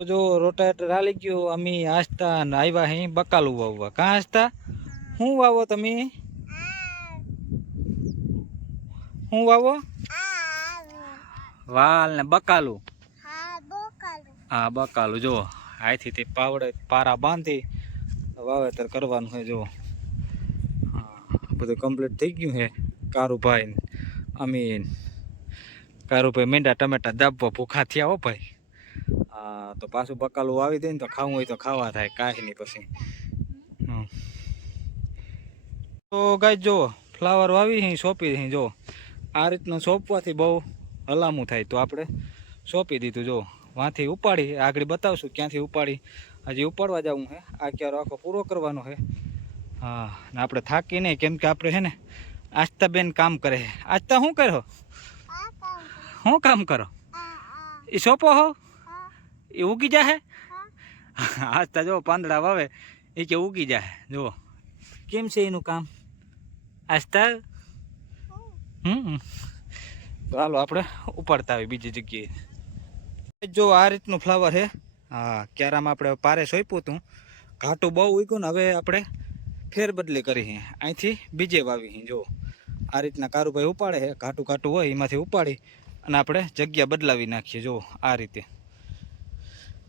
જો રોટાવેટર હાલી ગયો, અમે આસ્તા ને આવ્યા હે, બકાલું વાવવા. કાં આસ્તા? શું વાવો તમે? શું વાવો? વાલ ને બકાલું. હા, બકાલું. જો અહીંથી તે પાવડે પારા બાંધી, વાવેતર કરવાનું છે જો. હા, બધું કમ્પ્લીટ થઈ ગયું છે કારુભાઈ અમીન કારુભાઈ મેંડા ટમેટા દાબવા ભૂખા થયા હો ભાઈ. હા તો પાછું બકાલું આવી દે ને તો ખાવું હોય તો ખાવા થાય કાંઈ નહીં પછી. તો ગાય જુઓ ફ્લાવર વાવી અહીં સોંપી અહીં જો આ રીતનું સોંપવાથી બહુ હલામું થાય તો આપણે સોંપી દીધું જો વાંથી ઉપાડી આગળ બતાવશું ક્યાંથી ઉપાડી. હજી ઉપાડવા જવું છે આ ક્યારો આખો પૂરો કરવાનો છે હા ને આપણે થાકી નહીં કેમ કે આપણે છે ને આસ્તા બેન કામ કરે છે આસ્તા શું કરો? શું કામ કરો? એ સોંપો હો. એ ઉગી જાહે? આજતા જો પાંદડા વાવે. એ કે ઉગી જાહે. જુઓ. કેમ છે એનું કામ? આસ્તા હમ તો હાલો આપણે ઉપાડતા આવી બીજી જગ્યાએ. જો આ રીતનું ફ્લાવર છે. હા ક્યારામાં આપણે પારે સોંપ્યું હતું. ઘાટું બહુ ઉગ્યું ને હવે આપણે ફેરબદલી કરી અહીંથી બીજે વાવી જો આ રીતના કારુભાઈ ઉપાડે છે. ઘાટું ઘાટું હોય એમાંથી ઉપાડી અને આપણે જગ્યા બદલાવી નાખીએ. જો આ રીતે.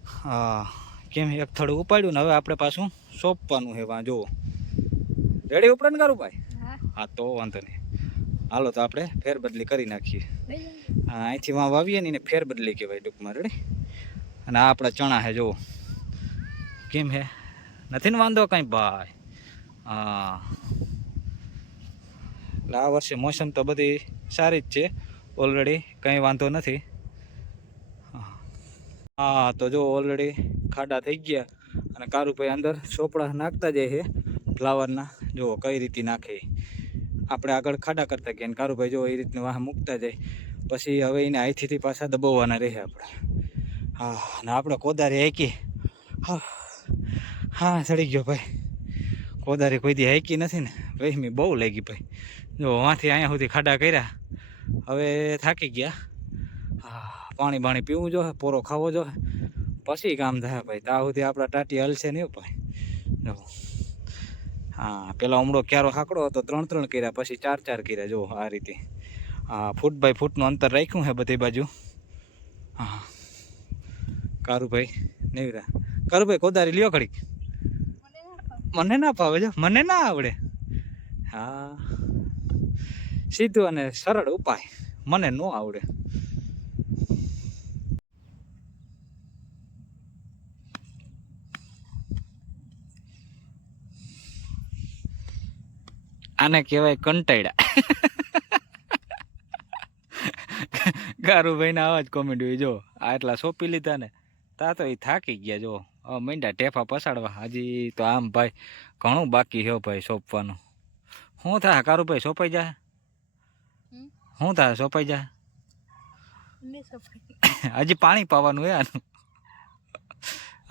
હા કેમ એક થડું ઉપાડ્યું ને હવે આપણે પાછું સોંપવાનું છે વાં જો રેડી ઉપડે ને કારુભાઈ હા. તો વાંધો નહીં. હાલો તો આપણે ફેરબદલી કરી નાખીએ. હા અહીંથી વાં વાવીએ ને એને ફેરબદલી કહેવાય ટૂંકમાં રેડી અને આ આપણા ચણા છે જુઓ. કેમ હે નથી ને વાંધો કંઈ? ભાઈ. હા. એટલે આ વર્ષે મોસમ તો બધી સારી જ છે. ઓલરેડી કંઈ વાંધો નથી. હા, તો જો ઓલરેડી ખાડા થઈ ગયા અને કારુભાઈ અંદર ચોપડા નાખતા જાય છે, ફ્લાવરના. જુઓ કઈ રીતે નાખે. આપણે આગળ ખાડા કરતા ગયા અને કારુભાઈ જો એ રીતનું વાહ મૂકતા જાય. પછી હવે એને આઈથી પાછા દબાવવાના રહે આપણે. હા, અને આપણે કોદારી હાકી. હા હા ચડી ગયો ભાઈ. કોદારી કોઈ દી હાકી નથી ને. વહેમી બહુ લાગી ભાઈ. જો વાંથી અહીંયા સુધી ખાડા કર્યા. હવે થાકી ગયા. પાણી બાણી પીવું જોઈએ પોરો ખાવો જોઈએ પછી કામ થાય ભાઈ ત્યાં સુધી આપણા ટાટી હલશે નહીં હો ભાઈ. હા, પેલા ઉમડો ક્યારો હાકડો હતો, ત્રણ ત્રણ કર્યા, પછી ચાર ચાર કર્યા, જો, આ રીતે. હા ફૂટ બાય ફૂટનું અંતર રાખ્યું છે બધી બાજુ. હા. કારુભાઈ, નેવરા. કારુભાઈ, કોદારી લ્યો ઘડીક. મને ના ભાવે જો, મને ના આવડે. હા. સીધું અને સરળ ઉપાય. મને ન આવડે. આને કહેવાય કંટાળ્યા ગારુભાઈને આવા જ કોમેડી હોય જો આ એટલા સોંપી લીધા ને. તા તો એ થાકી ગયા જો. મીંડા ટેફા પસાડવા. હજી તો આમ ભાઈ ઘણું બાકી છે ભાઈ સોંપવાનું. શું થાય કારુભાઈ સોંપાઈ જાય શું થાય સોંપાઈ જાય હજી પાણી પાવાનું હે આનું?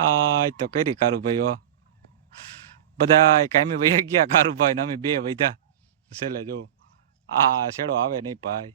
આ તો કરી કારુભાઈ હો. બધા કાયમી વહી ગયા કારુભાઈ ને અમે બે વૈધા. છેલ્લે જો આ શેડો આવે નહીં ભાઈ.